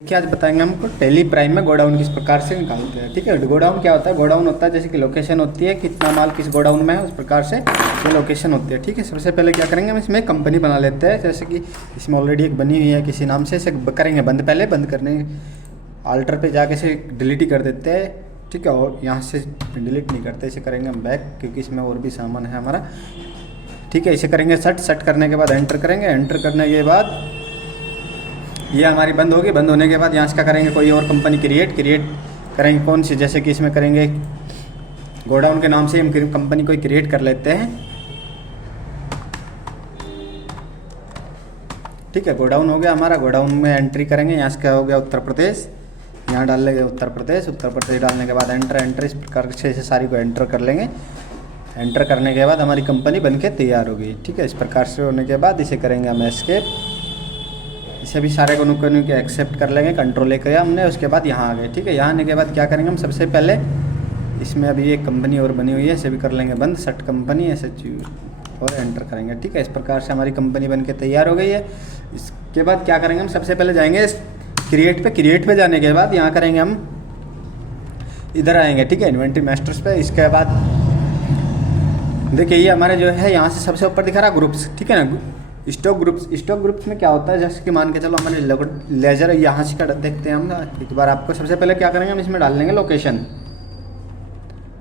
क्या आज बताएंगे हमको टैली प्राइम में गोडाउन किस प्रकार से निकालते हैं। ठीक है, गोडाउन क्या होता है? गोडाउन होता है जैसे कि लोकेशन होती है, कितना माल किस गोडाउन में है उस प्रकार से ये लोकेशन होती है। ठीक है, सबसे पहले क्या करेंगे, हम इसमें कंपनी बना लेते हैं। जैसे कि इसमें ऑलरेडी एक बनी हुई है किसी नाम से, इसे करेंगे बंद। पहले बंद करने आल्टर पे जाके इसे डिलीट ही कर देते हैं। ठीक है, और यहाँ से डिलीट नहीं करते, इसे करेंगे हम बैक, क्योंकि इसमें और भी सामान है हमारा। ठीक है, इसे करेंगे सेट करने के बाद एंटर करेंगे। एंटर करने के बाद ये हमारी बंद होगी। बंद होने के बाद यहाँ से क्या करेंगे, कोई और कंपनी क्रिएट करेंगे। कौन सी? जैसे कि इसमें करेंगे गोडाउन के नाम से हम कंपनी कोई क्रिएट कर लेते हैं। ठीक है, गोडाउन हो गया हमारा। गोडाउन में एंट्री करेंगे। यहाँ से क्या हो गया, उत्तर प्रदेश। यहाँ डाल लेंगे उत्तर प्रदेश डालने के बाद एंटर इस प्रकार से सारी को एंटर कर लेंगे। एंटर करने के बाद हमारी कंपनी बनके तैयार हो गई। ठीक है, इस प्रकार से होने के बाद इसे करेंगे हम एस्केप। इसे भी सारे को नुके एक्सेप्ट कर लेंगे। कंट्रोल लेकर हमने, उसके बाद यहाँ आ गए। ठीक है, यहाँ आने के बाद क्या करेंगे हम, सबसे पहले इसमें अभी एक कंपनी और बनी हुई है, इसे भी कर लेंगे बंद। सेट कंपनी ऐसे और एंटर करेंगे। ठीक है, इस प्रकार से हमारी कंपनी बनके तैयार हो गई है। इसके बाद क्या करेंगे हम, सबसे पहले जाएंगे क्रिएट पे जाने के बाद यहाँ करेंगे हम, इधर आएंगे। ठीक है, इन्वेंट्री मास्टर्स पे। इसके बाद देखिए ये हमारे जो है यहाँ से सबसे ऊपर दिखा रहा ग्रुप्स। ठीक है ना, स्टॉक ग्रुप्स में क्या होता है, जैसे कि मान के चलो हमारे लेजर यहाँ से कर देखते हैं हम एक बार आपको। सबसे पहले क्या करेंगे हम, इसमें डाल लेंगे लोकेशन।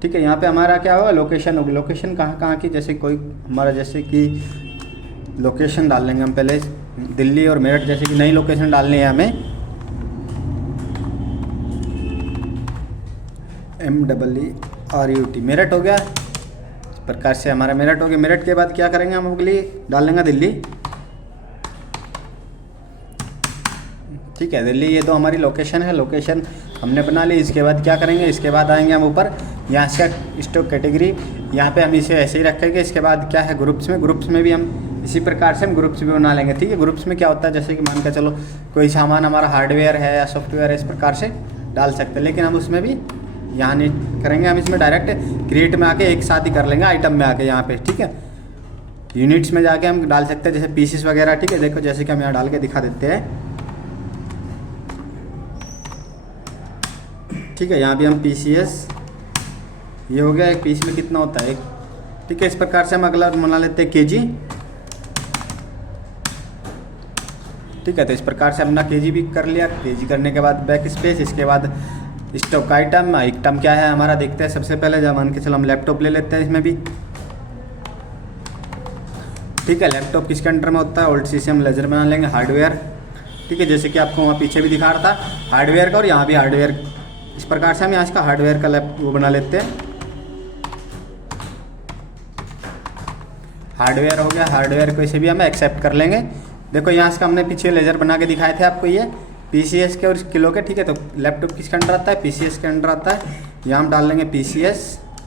ठीक है, यहाँ पे हमारा क्या होगा, लोकेशन होगी। लोकेशन कहाँ की, जैसे कोई हमारा जैसे कि लोकेशन डाल लेंगे हम पहले दिल्ली और मेरठ, जैसे कि नई लोकेशन डालनी है हमें। MERUT मेरठ हो गया। इस प्रकार से हमारा मेरठ हो गया। मेरठ के बाद क्या करेंगे हम, अगली डाल लेंगे दिल्ली। ठीक है, दिल्ली ये तो हमारी लोकेशन है, लोकेशन हमने बना ली। इसके बाद क्या करेंगे, इसके बाद आएंगे हम ऊपर, यहाँ से स्टॉक कैटेगरी, यहाँ पे हम इसे ऐसे ही रखेंगे। इसके बाद क्या है, ग्रुप्स में भी हम इसी प्रकार से हम ग्रुप्स भी बना लेंगे। ठीक है, ग्रुप्स में क्या होता है, जैसे कि मान कर चलो कोई सामान हमारा हार्डवेयर है या सॉफ्टवेयर है, इस प्रकार से डाल सकते हैं। लेकिन हम उसमें भी यहाँ नहीं करेंगे, हम इसमें डायरेक्ट क्रिएट में आके एक साथ ही कर लेंगे, आइटम में आके यहाँ पे। ठीक है, यूनिट्स में जाके हम डाल सकते हैं, जैसे पीसीस वगैरह। ठीक है, देखो जैसे कि हम यहाँ डाल के दिखा देते हैं। ठीक है, यहाँ भी हम PCS, ये हो गया एक पीस में कितना होता है एक। ठीक है, इस प्रकार से हम अगला बना लेते हैं KG। ठीक है, तो इस प्रकार से हमने KG भी कर लिया। KG करने के बाद बैक स्पेस। इसके बाद स्टॉक आइटम क्या है हमारा, देखते हैं। सबसे पहले जब मान के चलो हम लैपटॉप ले लेते हैं इसमें भी। ठीक है, लैपटॉप किसके अंडर में होता है, ओल्ड सी से हम लेजर बना लेंगे। हार्डवेयर, ठीक है, जैसे कि आपको वहाँ पीछे भी दिखा रहा था हार्डवेयर का, और यहाँ भी हार्डवेयर। इस प्रकार से हम यहाँ इसका हार्डवेयर का वो बना लेते हैं। हार्डवेयर हो गया, हार्डवेयर को इसे भी हम एक्सेप्ट कर लेंगे। देखो यहाँ से हमने पीछे लेजर बना के दिखाए थे आपको, ये PCS के और किलो के। ठीक है, तो लैपटॉप किसके अंडर आता है, PCS के अंडर आता है। यहाँ हम डाल लेंगे PCS,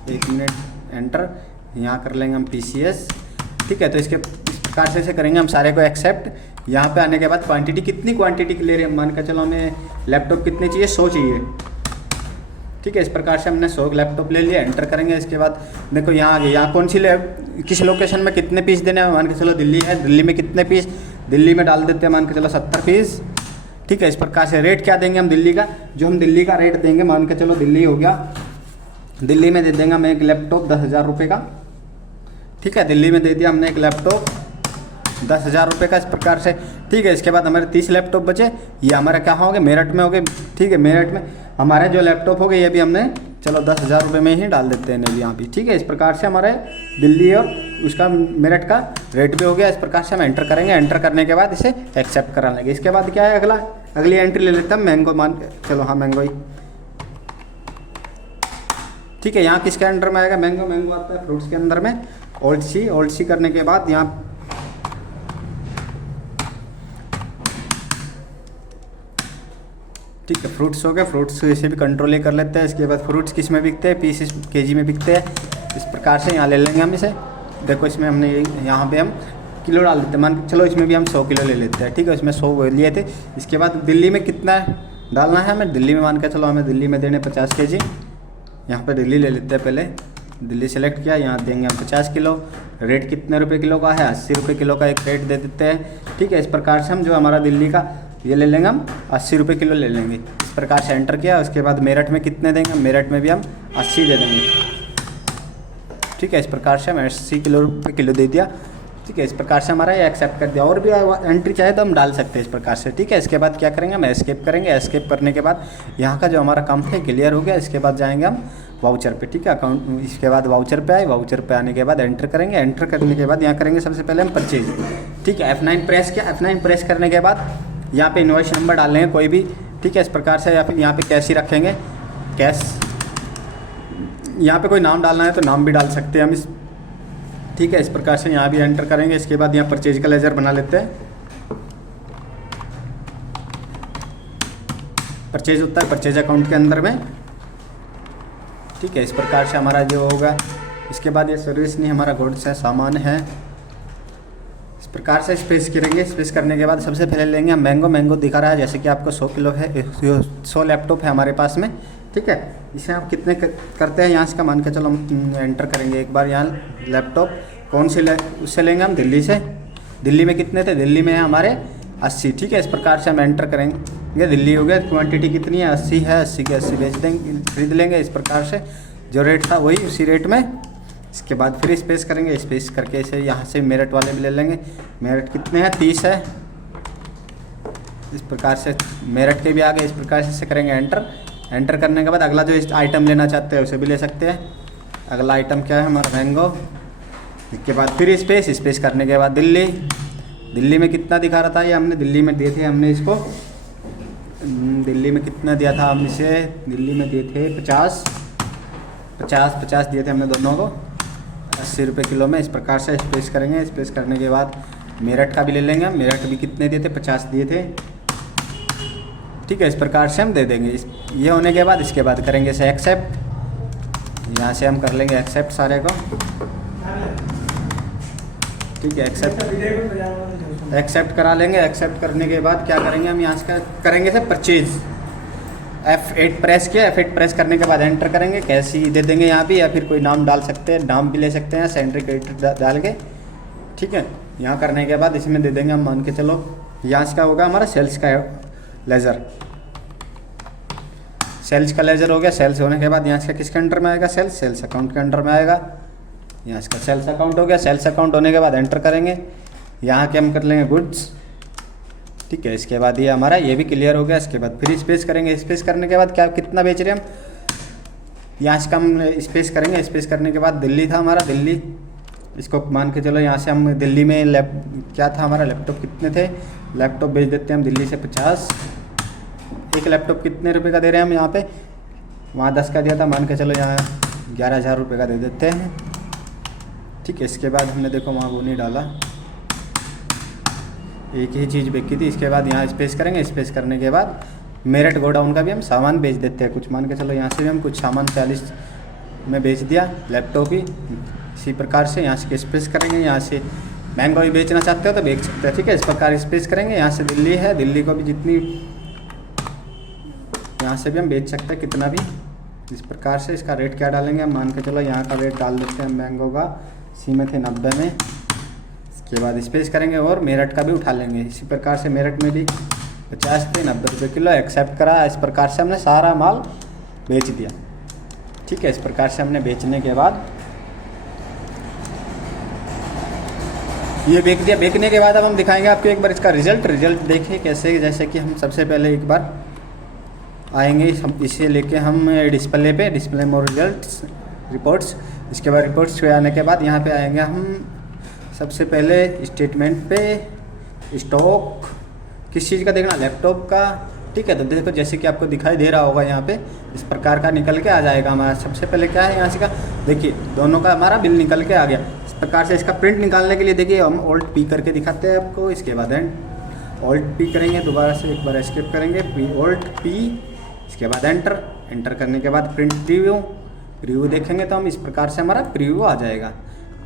1 मिनट, एंटर। यहाँ कर लेंगे हम PCS। ठीक है, तो इस प्रकार से इसे करेंगे हम सारे को एक्सेप्ट। यहाँ पे आने के बाद क्वांटिटी, कितनी क्वांटिटी ले रहे हैं, मान कर चलो हमें लैपटॉप कितने चाहिए, 100 चाहिए। ठीक है, इस प्रकार से हमने 100 लैपटॉप ले लिया। एंटर करेंगे। इसके बाद देखो यहाँ आ गए, यहाँ कौन सी किस लोकेशन में कितने पीस देने हैं, मान के चलो दिल्ली है, दिल्ली में कितने पीस, दिल्ली में डाल देते हैं मान के चलो 70 पीस। ठीक है, इस प्रकार से रेट क्या देंगे हम दिल्ली का, जो हम दिल्ली का रेट देंगे, मान के चलो दिल्ली हो गया, दिल्ली में दे देंगे हमें एक लैपटॉप 10,000 रुपये का। ठीक है, दिल्ली में दे दिया हमने एक लैपटॉप 10,000 रुपये का, इस प्रकार से। ठीक है, इसके बाद हमारे 30 लैपटॉप बचे, ये हमारा क्या हो गए, मेरठ में हो गए। ठीक है, मेरठ में हमारे जो लैपटॉप हो गए, ये भी हमने चलो 10,000 रुपये में ही डाल देते हैं भी यहाँ भी। ठीक है, इस प्रकार से हमारे दिल्ली और उसका मेरठ का रेट भी हो गया। इस प्रकार से हम एंटर करेंगे। एंटर करने के बाद इसे एक्सेप्ट करा लेंगे। इसके बाद क्या है, अगली एंट्री ले लेते हैं मैंगो, मान के चलो, हाँ मैंगो ही। ठीक है, यहाँ किसके अंडर में आएगा, मैंगो आता है फ्रूट्स के अंदर में। ओल्ड सी करने के बाद यहाँ ठीक है, फ्रूट्स हो गए। फ्रूट्स इसे भी कंट्रोल ही कर लेते हैं। इसके बाद फ्रूट्स किस में बिकते हैं, पीसेस KG में बिकते हैं। इस प्रकार से यहाँ ले लेंगे हम इसे। देखो इसमें हमने यहाँ पे हम किलो डाल देते हैं, मान चलो इसमें भी हम 100 किलो ले लेते हैं। ठीक है, इसमें 100 लिए थे। इसके बाद दिल्ली में कितना डालना है हमें, दिल्ली में मान के चलो हमें दिल्ली में देने 50 kg। यहाँ पर दिल्ली ले लेते हैं, पहले दिल्ली सेलेक्ट किया, यहाँ देंगे हम 50 किलो। रेट कितने रुपए किलो का है, 80 रुपये किलो का एक रेट दे देते हैं। ठीक है, इस प्रकार से हम जो हमारा दिल्ली का ये ले लेंगे हम 80 रुपये किलो ले लेंगे। इस प्रकार से एंटर किया। उसके बाद मेरठ में कितने देंगे, मेरठ में भी हम 80 दे देंगे। ठीक है, इस प्रकार से हम 80 रुपये किलो दे दिया। ठीक है, इस प्रकार से हमारा ये एक्सेप्ट कर दिया। और भी एंट्री चाहे तो हम डाल सकते हैं इस प्रकार से। ठीक है, इसके बाद क्या करेंगे, हम एस्केप करेंगे। एस्केप करने के बाद यहाँ का जो हमारा काम है क्लियर हो गया। इसके बाद जाएंगे हम वाउचर पे। ठीक है, अकाउंट, इसके बाद वाउचर पे आए। वाउचर पे आने के बाद एंटर करेंगे। एंटर करने के बाद यहाँ करेंगे सबसे पहले हम परचेज। ठीक है, F9 प्रेस किया। F9 प्रेस करने के बाद यहाँ पे इनवॉइस नंबर डाल लेंगे कोई भी। ठीक है, इस प्रकार से, या फिर यहाँ पे कैश ही रखेंगे, कैश। यहाँ पे कोई नाम डालना है तो नाम भी डाल सकते हैं हम इस। ठीक है, इस प्रकार से यहाँ भी एंटर करेंगे। इसके बाद यहाँ परचेज का लेजर बना लेते हैं। परचेज होता है परचेज अकाउंट के अंदर में। ठीक है, इस प्रकार से हमारा जो होगा। इसके बाद ये सर्विस नहीं, हमारा गुड्स है, सामान है। इस प्रकार से स्पेस करेंगे। स्पेस करने के बाद सबसे पहले लेंगे हम मैंगो। मैंगो दिखा रहा है जैसे कि आपको 100 किलो है, 100 लैपटॉप है हमारे पास में। ठीक है, इसे आप कितने करते हैं यहाँ से का मान के चलो हम एंटर करेंगे एक बार। यहाँ लैपटॉप कौन से उससे लेंगे हम, दिल्ली से। दिल्ली में कितने थे, दिल्ली में है हमारे 80। ठीक है, इस प्रकार से हम एंटर करेंगे। दिल्ली हो गया। क्वांटिटी कितनी है, 80 है। 80 के 80 बेच देंगे, खरीद लेंगे। इस प्रकार से जो रेट था वही उसी रेट में। इसके बाद फिर स्पेस करेंगे। स्पेस करके इसे यहाँ से मेरठ वाले भी ले लेंगे। मेरठ कितने हैं, 30 है। इस प्रकार से मेरठ के भी आ गए। इस प्रकार से करेंगे एंटर। एंटर करने के बाद अगला जो आइटम लेना चाहते हैं उसे भी ले सकते हैं। अगला आइटम क्या है हमारा, मैंगो। इसके बाद फिर स्पेस करने के बाद दिल्ली। दिल्ली में कितना दिखा रहा था, ये हमने दिल्ली में दिए थे हमने इसको। दिल्ली में कितना दिया था हम इसे, दिल्ली में दिए थे 50 दिए थे हमने दोनों को, 80 रुपये किलो में। इस प्रकार से स्पेस करेंगे। स्पेस करने के बाद मेरठ का भी ले लेंगे। मेरठ भी कितने दिए थे, 50 दिए थे। ठीक है, इस प्रकार से हम दे देंगे। ये होने के बाद इसके बाद करेंगे इसे एक्सेप्ट। यहाँ से हम कर लेंगे एक्सेप्ट सारे को। ठीक है, एक्सेप्ट करा लेंगे। एक्सेप्ट करने के बाद क्या करेंगे हम, यहाँ से करेंगे सर परचेज। F8 प्रेस किया। F8 प्रेस करने के बाद एंटर करेंगे। कैश ही दे देंगे यहाँ भी, या फिर कोई नाम डाल सकते हैं, नाम भी ले सकते हैं सेंट्री क्रेडिट डाल के। ठीक है, यहाँ करने के बाद इसमें दे देंगे हम, मान के चलो यहाँ से का होगा हमारा सेल्स का लेज़र। सेल्स का लेज़र हो गया। सेल्स होने के बाद यहाँ से किसके अंडर में आएगा, सेल्स अकाउंट के अंडर में आएगा। यहाँ इसका सेल्स अकाउंट हो गया। सेल्स अकाउंट होने के बाद एंटर करेंगे। यहाँ के हम कर लेंगे गुड्स। ठीक है, इसके बाद ये हमारा ये भी क्लियर हो गया। इसके बाद फिर स्पेस करेंगे। स्पेस करने के बाद क्या कितना बेच रहे हैं हम, यहाँ से हम स्पेस करेंगे। स्पेस करने के बाद दिल्ली था हमारा, दिल्ली। इसको मान के चलो यहाँ से हम दिल्ली में क्या था हमारा, लैपटॉप कितने थे, लैपटॉप बेच देते हैं हम दिल्ली से 50। एक लैपटॉप कितने रुपए का दे रहे हैं हम यहाँ पे, वहाँ 10 का दिया था, मान के चलो यहाँ 11,000 रुपये का दे देते हैं। ठीक है, इसके बाद हमने देखो वहाँ वो नहीं डाला, एक ही चीज़ बिकी थी। इसके बाद यहाँ स्पेस करेंगे। स्पेस करने के बाद मेरठ गोडाउन का भी हम सामान बेच देते हैं कुछ, मान के चलो यहाँ से भी हम कुछ सामान 40 में बेच दिया, लैपटॉप ही। इसी प्रकार से यहाँ से स्पेस करेंगे। यहाँ से मैंगो भी बेचना चाहते हो तो बेच सकते हैं। ठीक है, इस प्रकार स्पेस करेंगे। यहाँ से दिल्ली है, दिल्ली को भी जितनी यहाँ से भी हम बेच सकते हैं कितना भी। इस प्रकार से इसका रेट क्या डालेंगे हम, मान के चलो यहाँ का रेट डाल देते हैं मैंगो का, इसी में थे 90 में। इसके बाद स्पेस करेंगे और मेरठ का भी उठा लेंगे। इसी प्रकार से मेरठ में भी 50 थे, 90 रुपये किलो एक्सेप्ट करा। इस प्रकार से हमने सारा माल बेच दिया। ठीक है, इस प्रकार से हमने बेचने के बाद ये बेच दिया। बेचने के बाद अब हम दिखाएंगे आपको एक बार इसका रिजल्ट देखिए कैसे। जैसे कि हम सबसे पहले एक बार आएंगे, हम इसे लेके हम डिस्प्ले में रिपोर्ट्स। इसके बाद रिपोर्ट्स पे आने के बाद यहाँ पे आएंगे हम सबसे पहले स्टेटमेंट पे। स्टॉक किस चीज़ का देखना, लैपटॉप का। ठीक है, तो देखो जैसे कि आपको दिखाई दे रहा होगा यहाँ पे इस प्रकार का निकल के आ जाएगा हमारा। सबसे पहले क्या है यहाँ से का, देखिए दोनों का हमारा बिल निकल के आ गया। इस प्रकार से इसका प्रिंट निकालने के लिए देखिए हम Alt+P करके दिखाते हैं आपको। इसके बाद Alt+P करेंगे, दोबारा से एक बार एस्केप करेंगे, Alt+P। इसके बाद एंटर करने के बाद प्रिंट प्रीव्यू देखेंगे तो हम इस प्रकार से हमारा प्रीव्यू आ जाएगा।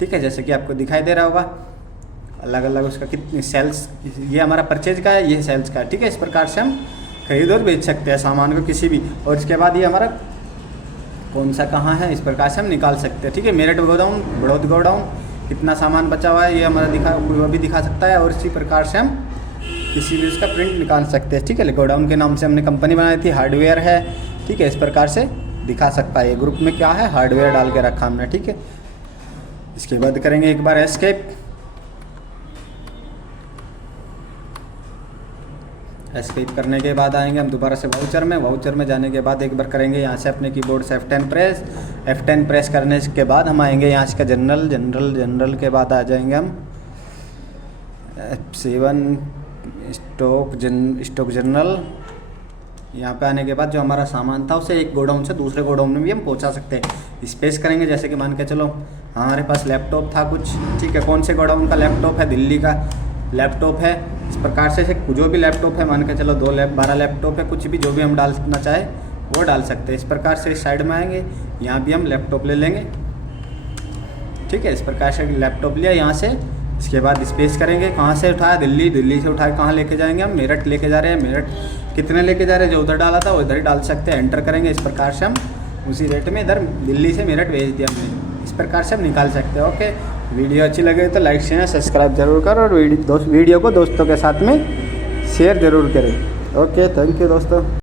ठीक है, जैसे कि आपको दिखाई दे रहा होगा अलग अलग उसका कितनी सेल्स, ये हमारा परचेज का है, ये सेल्स का है। ठीक है, इस प्रकार से हम खरीद और बेच सकते हैं सामान को किसी भी। और इसके बाद ये हमारा कौन सा कहाँ है, इस प्रकार से हम निकाल सकते हैं। ठीक है, मेरठ गोडाउन, बड़ौद गोडाउन, कितना सामान बचा हुआ है ये हमारा वो भी दिखा सकता है। और इसी प्रकार से हम किसी भी उसका प्रिंट निकाल सकते हैं। ठीक है, गोडाउन के नाम से हमने कंपनी बनाई थी, हार्डवेयर है। ठीक है, इस प्रकार से दिखा सकता है। ये ग्रुप में क्या है, हार्डवेयर डाल के रखा हमने। ठीक है, इसके बाद करेंगे एक बार एस्केप। एस्केप करने के बाद आएंगे हम दोबारा से वाउचर में। वाउचर में जाने के बाद एक बार करेंगे यहाँ से अपने कीबोर्ड से F10 प्रेस। F10 प्रेस करने के बाद हम आएंगे यहाँ से जनरल के बाद आ जाएंगे हम F7 स्टॉक जनरल। यहाँ पे आने के बाद जो हमारा सामान था उसे एक गोडाउन से दूसरे गोडाउन में भी हम पहुँचा सकते हैं। स्पेस करेंगे, जैसे कि मान के चलो हमारे पास लैपटॉप था कुछ। ठीक है, कौन से गोडाउन का लैपटॉप है, दिल्ली का लैपटॉप है। इस प्रकार से जो भी लैपटॉप है, मान के चलो 12 लैपटॉप है, कुछ भी जो भी हम डालना चाहे वो डाल सकते हैं। इस प्रकार से इस साइड में आएंगे, यहाँ भी हम लैपटॉप ले लेंगे। ठीक है, इस प्रकार से लैपटॉप लिया यहाँ से। इसके बाद स्पेस करेंगे, कहाँ से उठाया, दिल्ली से उठाए कहाँ लेके जाएंगे हम, मेरठ लेके जा रहे हैं। मेरठ कितने लेके जा रहे हैं, जो उधर डाला था वो इधर ही डाल सकते हैं। एंटर करेंगे, इस प्रकार से हम उसी रेट में इधर दिल्ली से मेरठ भेज दिया हमने। इस प्रकार से हम निकाल सकते हैं। ओके, वीडियो अच्छी लगे तो लाइक शेयर सब्सक्राइब जरूर करो और वीडियो को दोस्तों के साथ में शेयर ज़रूर करें। ओके, थैंक यू दोस्तों।